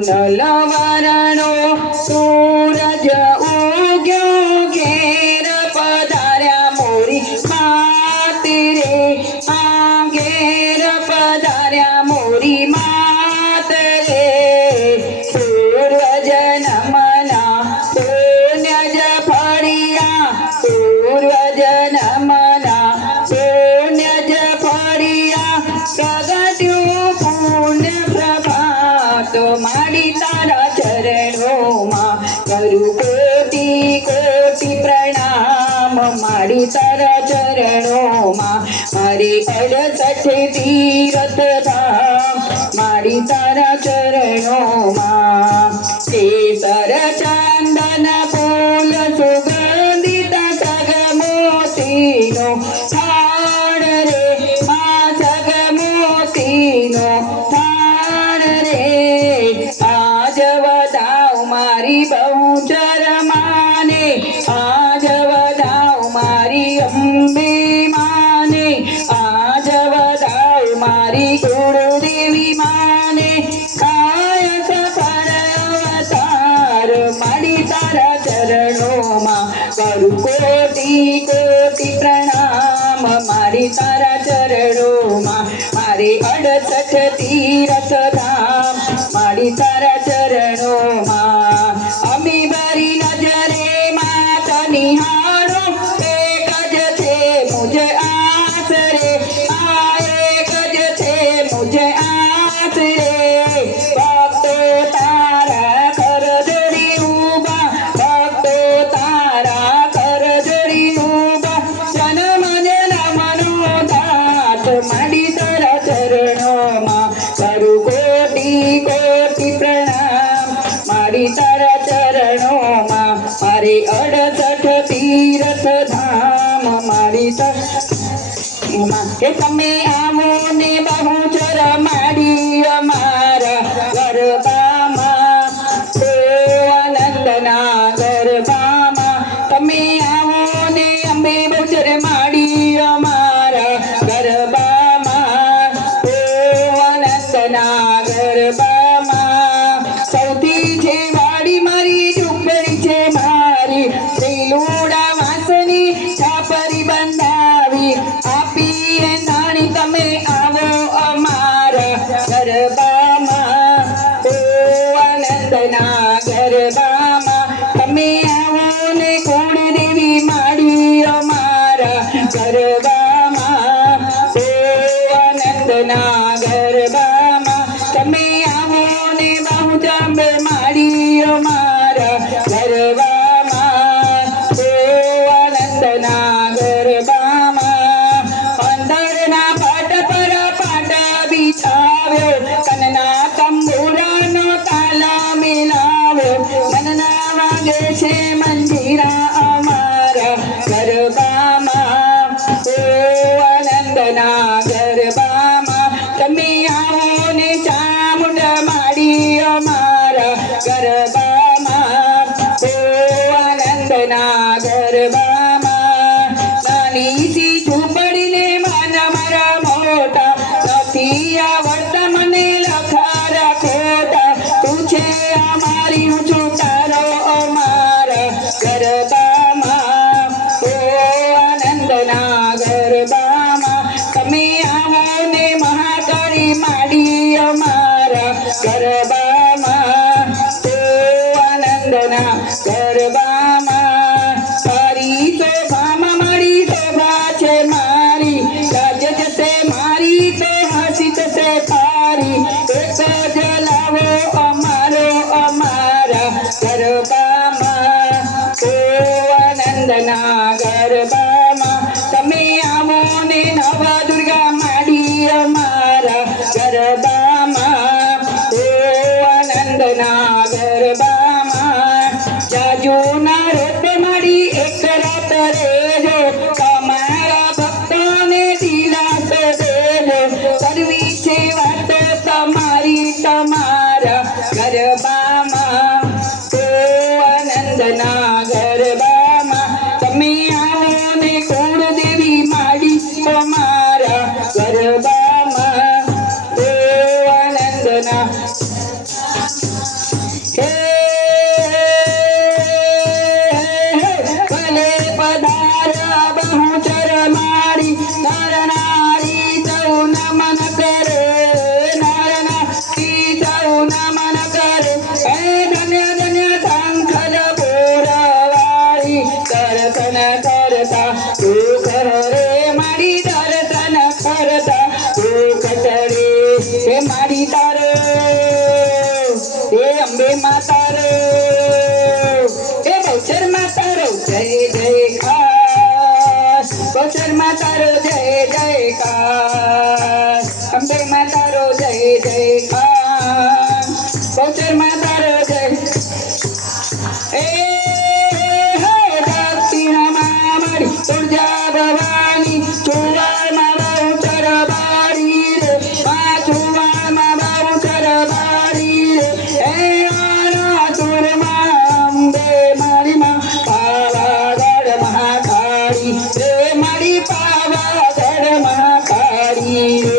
નલવરણો સૂરજ ઉગ્યો ઘેર પધાર્યા મોરી માત રે આ ઘેર પધાર્યા મોરી માત રે પૂર્વજન્મના પુણ્ય જ ફળિયા પૂર્વજન્મના પુણ્ય જ ફળિયા પ્રગટ્યું પુણ્ય પ્રભાત માડી તારા ચરણોમાં કરું કોટી કોટી પ્રણામ માડી તારા ચરણોમાં મારી 68 તીરથ ધામ માડી તારા ચરણોમાં કેસર ચંદન ફૂલ સુગંધિત જગમોતીનો થાળ રે મા જગમોતીનો થાળ રે આજ વધાવ મારી બહુચર માને આજ વધાવ મારી અંબે માને આજ વધાવ મારી કુળદેવી માને કાય સફળ અવતાર માડી તારા ચરણોમાં કરું કોટી કોટી પ્રણામ માડી તારા ચરણોમાં મારે 68 તીરથ ધામ માડી તારા ચરણોમાં અમે ભરી નજરે માત નિહાળો એક જ છે મુજ આસ રે આ એક જ છે મુજ આસ રે ભક્તો તારા કર જોડી ઉભા ભક્તો તારા કર જોડી ઉભા જન્મ જન્મનો દાત માડી તારા ચરણોમાં કરું કોટી કોટી પ્રણામ માડી તારા ચરણોમાં મારે 68 તીરથ ધામ માડી કે તમે આવો ને બહુચર માડી અમારા ગરબામાં ઓ આનંદના ગરબામાં તમે આવો ને અંબે બહુચર માડી અમારા ગરબામાં ઓ આનંદના ગરબામાં સૌથી છે વાડી મારી ઝૂંપડી છે મારી ત્રિલોડા વાસની છાપરી બંધાવી આપી એ નાણી તમે આવો અમારા ગરબામાં ઓ આનંદના ગરબામાં તમે આવો ને કુળદેવી માડી અમારા ગરબામાં ઓ આનંદના ગરબામાં તમે આવો ને બહુચર માડી અમારા ગરબામાં ઓ આનંદના ગરબામાં અંદરના પાટ પર પાટ બિછાવ્યો કનના તંબુરાનો તાલા મિલાવ્યો મનના વાગે છે મંજીરા અમારા ગરબામાં ઓ આનંદના ગરબામાં તમે આવો ને ચામુંડ માડી અમારા ગરબામાં ઓ આનંદના ગરબામાં નાની સી ઝૂંપડીને માન મારા મોટા નથી આવડતા મને લખારા ખોટા તું છે અમારી હું છું તારો અમારા ગરબામાં ઓ આનંદના ગરબામાં તમે આવો ને મહાકાળી માડી અમારા ગરબામાં ઓ આનંદના ગરબામાં તારી શોભામાં મારી શોભા છે મારી લાજ જશે મારી તો હસી થશે તારી એક જ લાવો અમારો અમારા ગરબામાં ઓ આનંદના ગરબામાં તમે આવો ને નવા દુર્ગા માડી અમારા ગરબામાં ઓ આનંદના ગરબામાં જાજુના રોપ માડી એક રાત રેજો તમારા ભક્તોને દિલાસો દેજો કરવી છે વાતો તમારી તમારા ગરબામાં ઓ આનંદના ગરબામાં તમે આવો ને કુળદેવી માડી તમારા ગરબામાં ઓ આનંદના તારો એ અંબે માં તારો એ બહુચર માં તારો જય જયકાર બહુચર માં તારો જય જયકાર અંબે માં તારો જય જયકાર બહુચર માં તારો જય એ દક્ષિણામાં મારી તુળજા ભવાની ચુવાળમાં બહુચર બારી રે મા ચુવાળમાં બહુચર બારી રે એ આના તુરમાં અંબે મારી માં પાવાગઢ મહાકાળી રે મારી પાવાગઢ મહાકાળી રે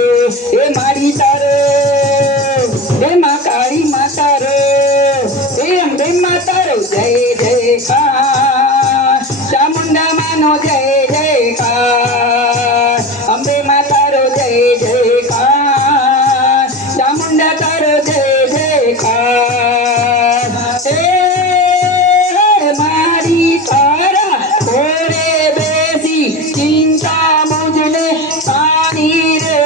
એ મારી તારો એ મા કાળી માં તારો એ અંબે માં તારો જય જયકાર ચામુંડા માનો જય જયકાર અંબે માં તારો જય જયકાર ચામુંડા તારો જય જયકાર એ મારી તારા ઘોડે બેસી ચિંતા મુજને સાની રે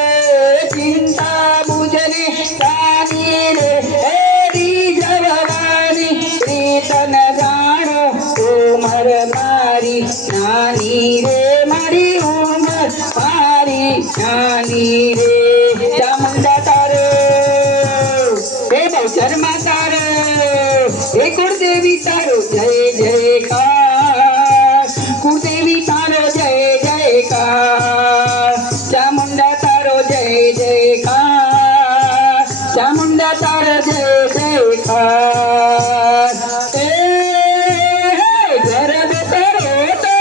ચિંતા મુજને સાની રે હે રીઝવવાની રીતન જાણો ઉમર મારી નાની રે મારી ઉમર મારી નાની રે ચામુંડા તારો એ બહુચર માં તારો એ કુળદેવી તારો જય જયકાર કુળદેવી તારો જય જયકાર ચામુંડા તારો જય જયકાર ચામુંડા તારો જય જયકાર એ ગરબ કરો તો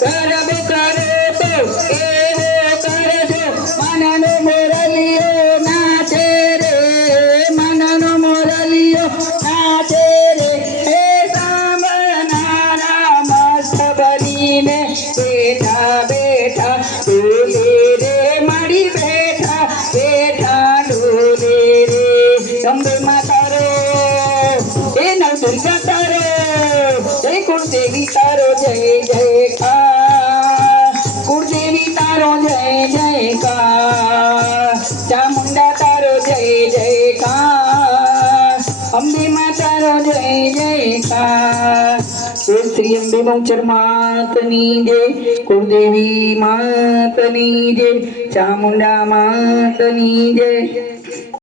ગરબ કરો તો એવો કરજો મનનો મોરલિયો નાચે રે મનનો મોરલિયો નાચે રે હે સાંભળનારા મસ્ત બનીને બેઠા બેઠા ડોલે રે મારી બેઠા બેઠા ડોલે રે અંબે માં તારો એ નવદુર્ગા તારો એ કુળદેવી તારો જય જયકાર કુળદેવી તારો જય જયકાર ચામુંડા તારો જય જયકાર અંબે માં તારો જય જયકાર શ્રી અંબે બહુચર માતની જય કુળદેવી માતની જય ચામુંડા માતની જય